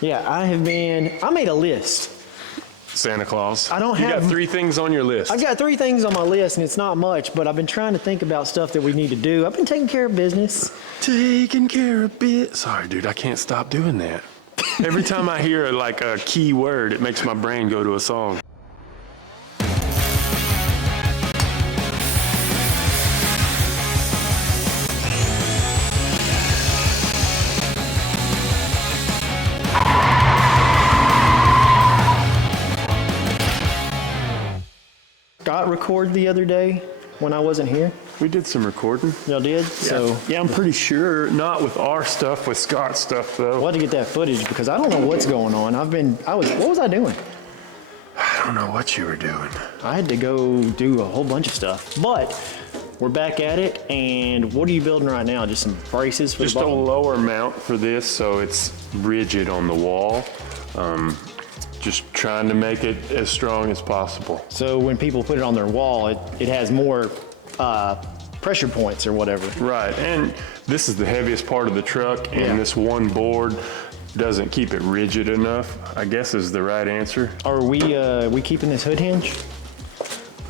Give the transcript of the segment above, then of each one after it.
Yeah, I made a list. Santa Claus. I don't You have- got 3 things on your list. I got 3 things on my list, and it's not much, but I've been trying to think about stuff that we need to do. I've been taking care of business. Taking care of bit. Sorry, dude, I can't stop doing that. Every time I hear like a key word, it makes my brain go to a song. Got record the other day when I wasn't here. We did some recording. Y'all did? So Yeah, I'm pretty sure. Not with our stuff, with Scott's stuff, though. we'll have to get that footage because I don't know what's going on. What was I doing? I don't know what you were doing. I had to go do a whole bunch of stuff, but we're back at it. And what are you building right now? Just some braces for Just the a bottom? lower mount for this so it's rigid on the wall. Just trying to make it as strong as possible. So when people put it on their wall, it has more pressure points or whatever. Right, and this is the heaviest part of the truck, and Yeah. this one board doesn't keep it rigid enough, I guess is the right answer. Are we keeping this hood hinge?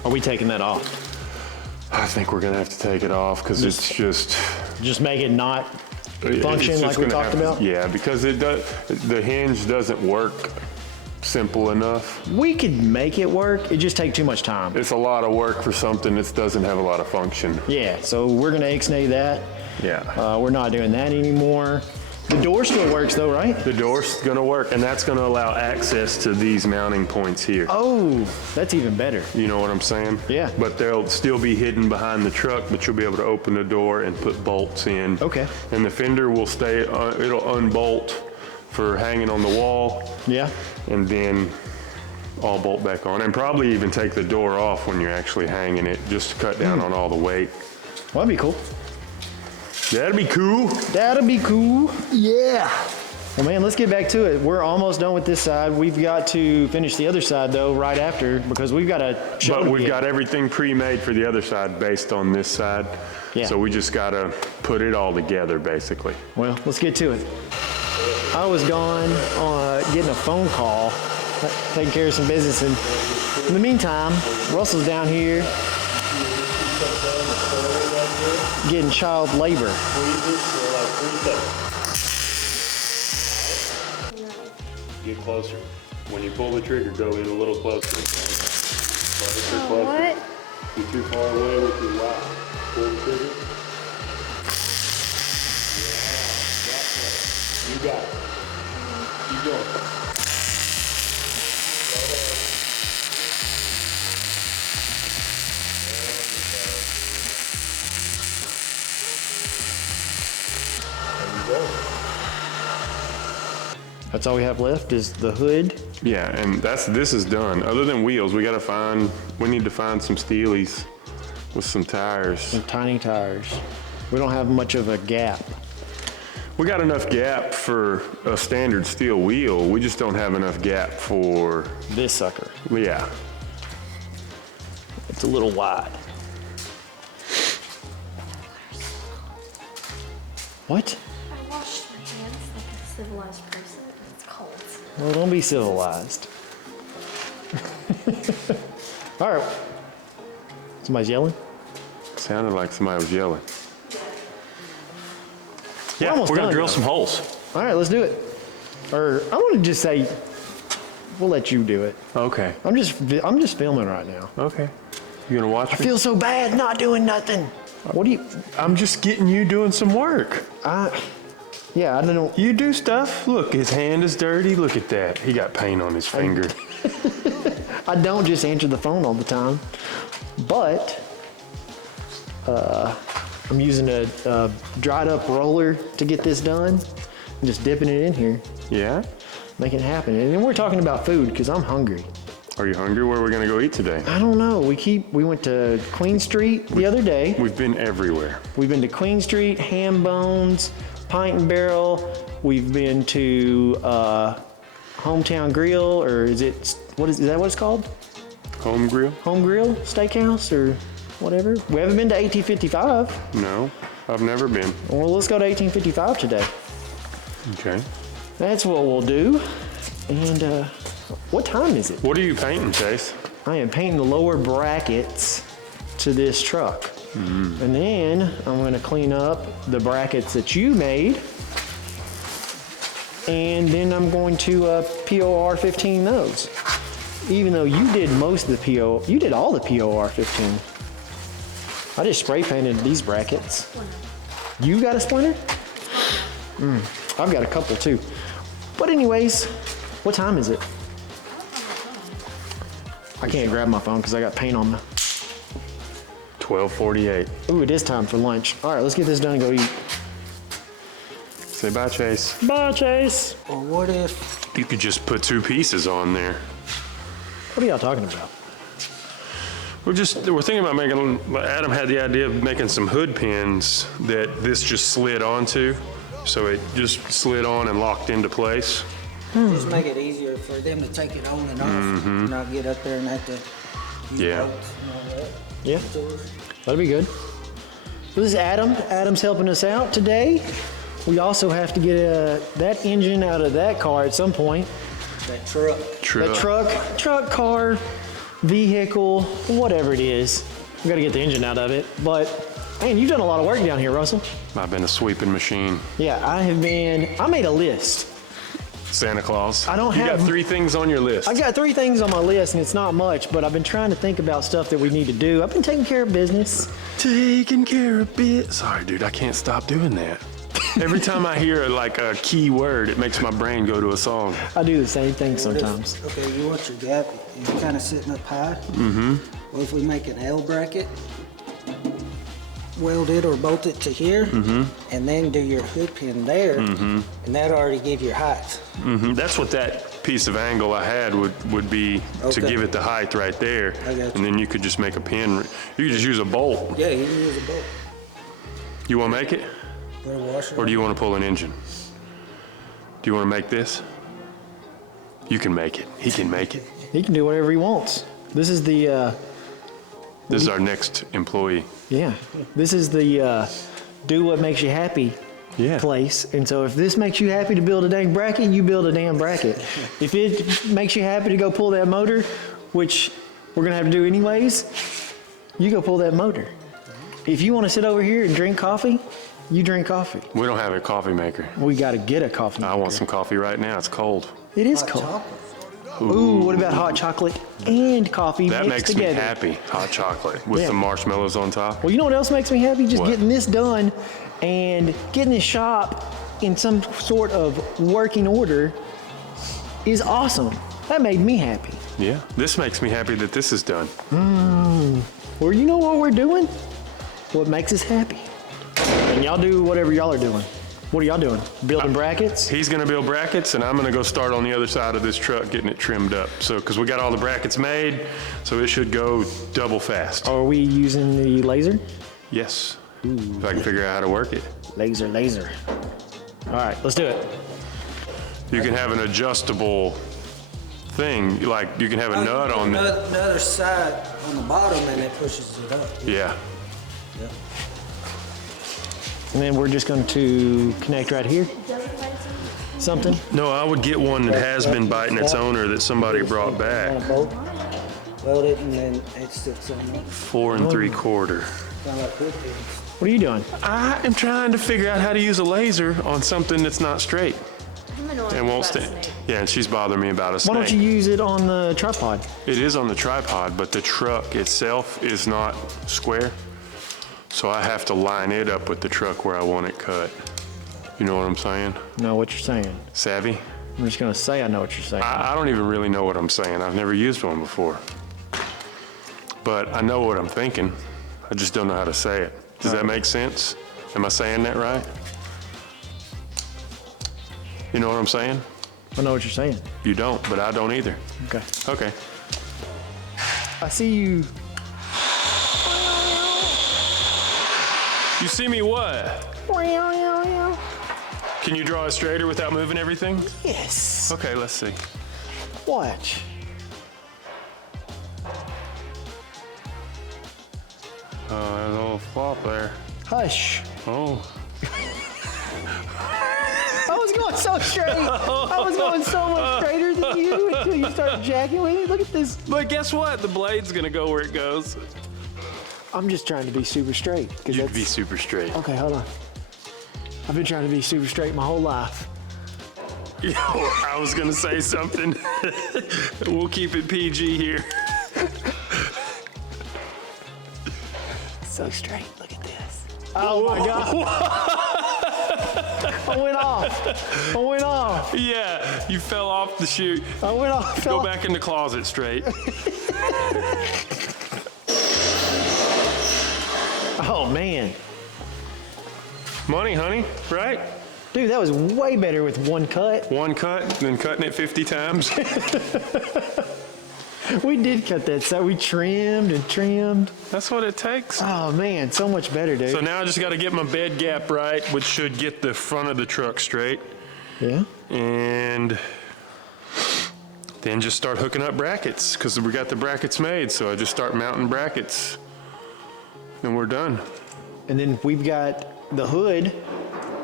Are we taking that off? I think we're gonna have to take it off because it's just... Just make it not function it's like just we gonna talked have to- about? Yeah, because the hinge doesn't work simple enough. We could make it work. It just take too much time. It's a lot of work for something that doesn't have a lot of function. Yeah, so we're gonna ixnay that. Yeah. We're not doing that anymore. The door still works though, right? The door's gonna work, and that's gonna allow access to these mounting points here. Oh, that's even better. You know what I'm saying? Yeah. But they'll still be hidden behind the truck, but you'll be able to open the door and put bolts in. Okay. And the fender will stay, it'll unbolt for hanging on the wall, Yeah. and then all bolt back on. And probably even take the door off when you're actually hanging it, just to cut down on all the weight. Well, that'd be cool. That'd be cool. That'd be cool. Yeah. Well, man, let's get back to it. We're almost done with this side. We've got to finish the other side, though, right after, because we've got a show But to we've get. got everything pre-made for the other side based on this side. Yeah. So we just gotta put it all together, basically. Well, let's get to it. I was gone getting a phone call, taking care of some business, and in the meantime, Russell's down here getting child labor. Get closer. When you pull the trigger, go in a little closer. Closer, Oh, what? You're too far away with your lock. Pull the trigger. Yeah, you got it. Keep going. That's all we have left is the hood. Yeah, and this is done. Other than wheels, we need to find some steelies with some tires. Some tiny tires. We don't have much of a gap. We got enough gap for a standard steel wheel. We just don't have enough gap for, This sucker. yeah. It's a little wide. What? I washed my hands like a civilized person. It's cold. Well, don't be civilized. All right. Somebody's yelling? Sounded like somebody was yelling. We're Yeah, almost we're gonna done, drill though. some holes. All right, let's do it. Or I want to just say, we'll let you do it. Okay. I'm just filming right now. Okay. You gonna watch I me? feel so bad not doing nothing. What do you? I'm just getting you doing some work. Yeah, I don't know. You do stuff. Look, his hand is dirty. Look at that. He got paint on his finger. I don't just answer the phone all the time, but I'm using a dried up roller to get this done. I'm just dipping it in here, Yeah? making it happen. And then we're talking about food because I'm hungry. Are you hungry? Where are we gonna go eat today? I don't know. We went to Queen Street the other day. We've been everywhere. We've been to Queen Street, Ham Bones, Pint and Barrel. We've been to Hometown Grill, or is that what it's called? Home grill? Home Grill Steakhouse or whatever. We haven't been to 1855. No, I've never been. Well, let's go to 1855 today. Okay. That's what we'll do. And what time is it? What are you painting, Chase? I am painting the lower brackets to this truck. And then I'm gonna clean up the brackets that you made. And then I'm going to POR 15 those. Even though you did most of the PO, you did all the POR 15. I just spray painted these brackets. You got a splinter? I've got a couple too. But anyways, what time is it? I can't grab my phone because I got paint on me. 12:48. Ooh, it is time for lunch. All right, let's get this done and go eat. Say bye, Chase. Bye, Chase. Or what if, You could just put 2 pieces on there. What are y'all talking about? We're thinking about making, Adam had the idea of making some hood pins that this just slid onto. So it just slid on and locked into place. just make it easier for them to take it on and off, not get up there and have to use Yeah. bolts and all that. Yeah, that'd be good. This is Adam. Adam's helping us out today. We also have to get that engine out of that car at some point. That truck. That truck, car, vehicle, whatever it is. We gotta get the engine out of it. But, man, you've done a lot of work down here, Russell. I've been a sweeping machine. Yeah, I made a list. Santa Claus. I don't You have- got 3 things on your list. I got 3 things on my list, and it's not much, but I've been trying to think about stuff that we need to do. I've been taking care of business. Taking care of bit. Sorry, dude, I can't stop doing that. Every time I hear like a key word, it makes my brain go to a song. I do the same thing What if- sometimes. Okay, you want your gap, you're kind of sitting up high. Mm-hmm. What if we make an L bracket, weld it or bolt it to here, and then do your hood pin there, and that already give your height. That's what that piece of angle I had would be to Okay. give it the height right there. I got you. And then you could just make a pin. You could just use a bolt. Yeah, you can use a bolt. You want to make it? Put a washer Or do you want to pull an engine? Do you want to make this? You can make it. He can make it. He can do whatever he wants. This is the, This is our next employee. this is the do what makes you happy Yeah. place. And so if this makes you happy to build a dang bracket, you build a damn bracket. If it makes you happy to go pull that motor, which we're gonna have to do anyways, you go pull that motor. If you want to sit over here and drink coffee, you drink coffee. We don't have a coffee maker. We got to get a coffee maker. I want some coffee right now. It's cold. It is hot cold. chocolate. Ooh, what about hot chocolate and coffee That mixed makes together? me happy. Hot chocolate with Yeah. some marshmallows on top. Well, you know what else makes me happy? Just What? getting this done and getting this shop in some sort of working order is awesome. That made me happy. Yeah. This makes me happy that this is done. Well, you know what we're doing? What makes us happy. And y'all do whatever y'all are doing. What are y'all doing? Building brackets? He's gonna build brackets, and I'm gonna go start on the other side of this truck getting it trimmed up. So, because we got all the brackets made, so it should go double fast. Are we using the laser? Yes. If I can figure out how to work it. Laser. All right, let's do it. You can have an adjustable thing, like you can have a nut on it. The other side on the bottom, and it pushes it up. Yeah. Yeah. And then we're just going to connect right here. Something. No, I would get one that has been biting its owner that somebody brought On back. a bolt, weld it, and then it sticks on there. 4 3/4. Kind of like hood pins. What are you doing? I am trying to figure out how to use a laser on something that's not straight and won't stay. Yeah, and she's bothering me about a snake. Why don't you use it on the tripod? It is on the tripod, but the truck itself is not square. So I have to line it up with the truck where I want it cut. You know what I'm saying? Know what you're saying. Savvy? I'm just going to say I know what you're saying. I don't even really know what I'm saying. I've never used one before. But I know what I'm thinking. I just don't know how to say it. Does that make sense? Am I saying that right? You know what I'm saying? I know what you're saying. You don't, but I don't either. Okay. Okay. I see you. You see me what? Can you draw it straighter without moving everything? Yes. Okay, let's see. Watch. There's a little flop there. Hush. Oh. I was going. so straight. I was going so much straighter than you until you started jacking with it. Look at this. But guess what? The blade's gonna go where it goes. I'm just trying to be super straight. You can be super straight. Okay, hold on. I've been trying to be super straight my whole life. Yo, I was gonna say something. We'll keep it PG here. So straight. Look at this. Oh my God. I went off. Yeah, you fell off the chute. I went off. Go back in the closet straight. Oh man. Money, honey, right? Dude, that was way better with one cut. One cut, then cutting it 50 times. We did cut that, so we trimmed and trimmed. That's what it takes. Oh man, so much better, dude. So now I just got to get my bed gap right, which should get the front of the truck straight. Yeah. And then just start hooking up brackets, because we got the brackets made. So I just start mounting brackets, and we're done. And then we've got the hood.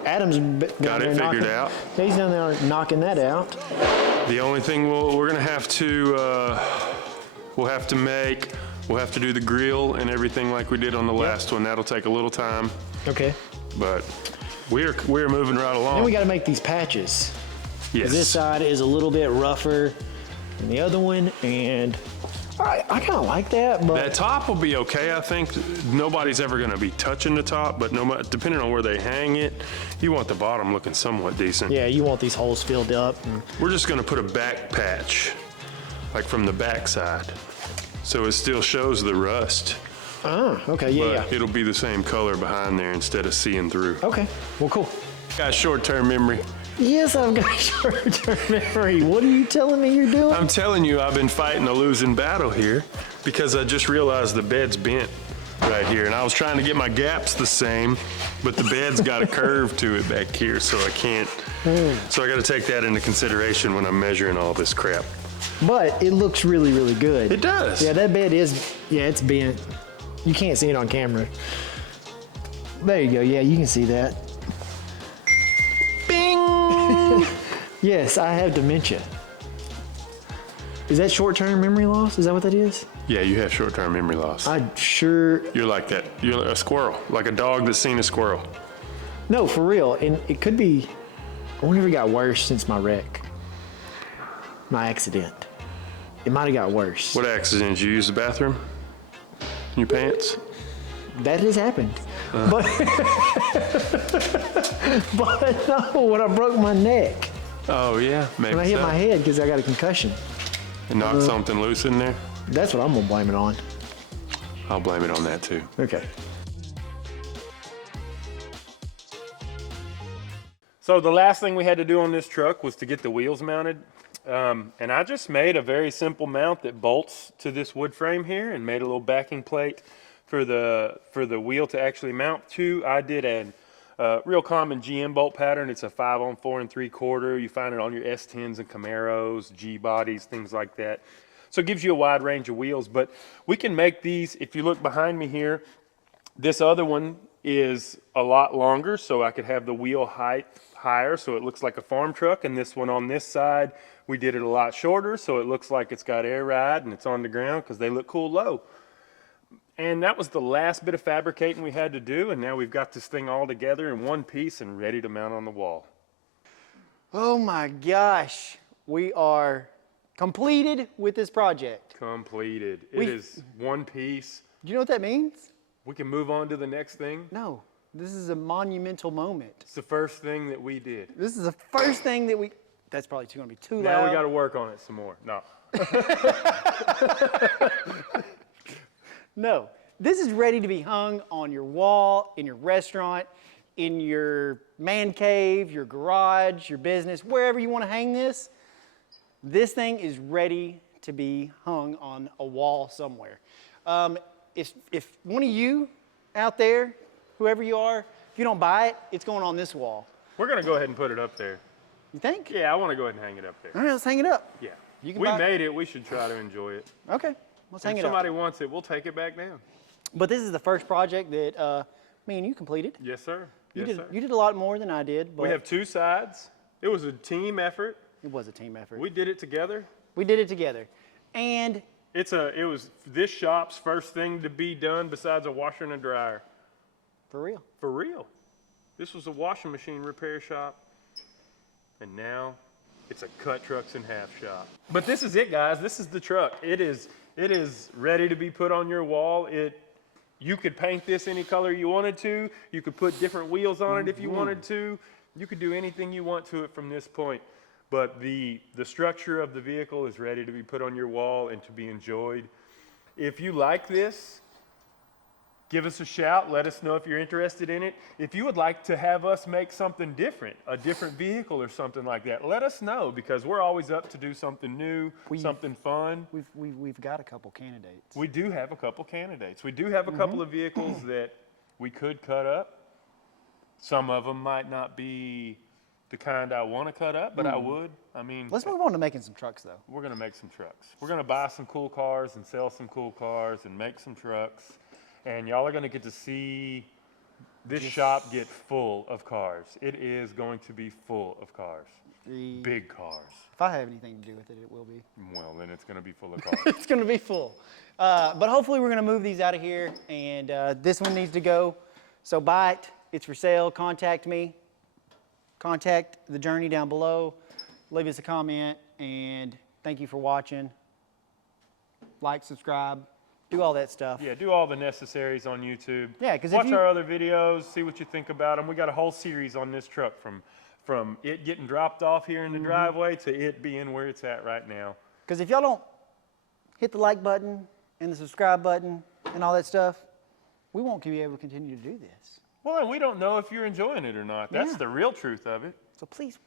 Adam's Got it figured out. He's down there knocking that out. The only thing we're gonna have to we'll have to do the grill and everything like we did on the last one. That'll take a little time, Okay. but we're moving right along. Then we got to make these patches. Yes. This side is a little bit rougher than the other one, and I kind of like that, but That top will be okay. I think nobody's ever going to be touching the top, but depending on where they hang it, you want the bottom looking somewhat decent. yeah, you want these holes filled up. And We're just going to put a back patch, like from the back side, so it still shows the rust, okay, yeah, but it'll be the same color behind there instead of seeing through. Okay, well, cool. Got short-term memory. Yes, I've got short-term memory. What are you telling me you're doing? I'm telling you, I've been fighting a losing battle here because I just realized the bed's bent right here, and I was trying to get my gaps the same, but the bed's got a curve to it back here, so I can't. So I got to take that into consideration when I'm measuring all this crap. But it looks really, really good. It does. Yeah, that bed is, it's bent. You can't see it on camera. There you go. Yeah, you can see that. Bing! Yes, I have dementia. Is that short-term memory loss? Is that what that is? Yeah, you have short-term memory loss. You're You're like that. You're a squirrel, like a dog that's seen a squirrel. no, for real. And it could be, I wonder if it got worse since my wreck. My accident. It might have got worse. What accident? Did you use the bathroom? In your pants? That has happened. But, but no, when I broke my neck. Oh, yeah, maybe When I hit so. my head because I got a concussion. And knocked something loose in there? That's what I'm going to blame it on. I'll blame it on that, too. Okay. So the last thing we had to do on this truck was to get the wheels mounted. And I just made a very simple mount that bolts to this wood frame here and made a little backing plate for the wheel to actually mount to. I did a real common GM bolt pattern. It's a 5-on-4 3/4. You find it on your S10s and Camaros, G bodies, things like that. So it gives you a wide range of wheels, but we can make these. If you look behind me here, this other one is a lot longer, so I could have the wheel height higher so it looks like a farm truck, and this one on this side, we did it a lot shorter so it looks like it's got air ride and it's on the ground because they look cool low. And that was the last bit of fabricating we had to do, and now we've got this thing all together in one piece and ready to mount on the wall. Oh my gosh. We are completed with this project. Completed. We- It is one piece. Do you know what that means? We can move on to the next thing. No. This is a monumental moment. It's the first thing that we did. This is the first thing that that's probably going to be too Now loud. we got to work on it some more. No. No. This is ready to be hung on your wall, in your restaurant, in your man cave, your garage, your business, wherever you want to hang this. This thing is ready to be hung on a wall somewhere. If one of you out there, whoever you are, if you don't buy it, it's going on this wall. We're going to go ahead and put it up there. You think? Yeah, I want to go ahead and hang it up there. All right, let's hang it up. Yeah. You can We buy- made it. We should try to enjoy it. Okay, let's hang If it up. somebody wants it, we'll take it back down. But this is the first project that me and you completed. Yes, sir. You Yes, did sir. you did a lot more than I did. But We have two sides. It was a team effort. It was a team effort. We did it together. We did it together. And It was this shop's first thing to be done besides a washer and a dryer. for real. For real. This was a washing machine repair shop. And now it's a cut trucks in half shop. But this is it, guys. This is the truck. It is ready to be put on your wall. You could paint this any color you wanted to. You could put different wheels on it if you wanted to. You could do anything you want to it from this point. But the structure of the vehicle is ready to be put on your wall and to be enjoyed. If you like this, give us a shout. Let us know if you're interested in it. If you would like to have us make something different, a different vehicle or something like that, let us know, because we're always up to do something new, something fun. We've got a couple candidates. We do have a couple candidates. We do have a couple of vehicles that we could cut up. Some of them might not be the kind I want to cut up, but I would. I mean, Let's move on to making some trucks, though. we're going to make some trucks. We're going to buy some cool cars and sell some cool cars and make some trucks. And y'all are going to get to see this shop get full of cars. It is going to be full of cars. Big cars. If I have anything to do with it, it will be. Well, then it's going to be full of cars. It's going to be full. But hopefully we're going to move these out of here, and this one needs to go. So buy it. It's for sale. Contact me. Contact the Journey down below. Leave us a comment, and thank you for watching. Like, subscribe, do all that stuff. Yeah, do all the necessaries on YouTube. Yeah, 'cause if watch you- our other videos, see what you think about them. We got a whole series on this truck from it getting dropped off here in the driveway to it being where it's at right now. Because if y'all don't hit the like button and the subscribe button and all that stuff, we won't be able to continue to do this. Well, and we don't know if you're enjoying it or not. That's Yeah. the real truth of it. So please,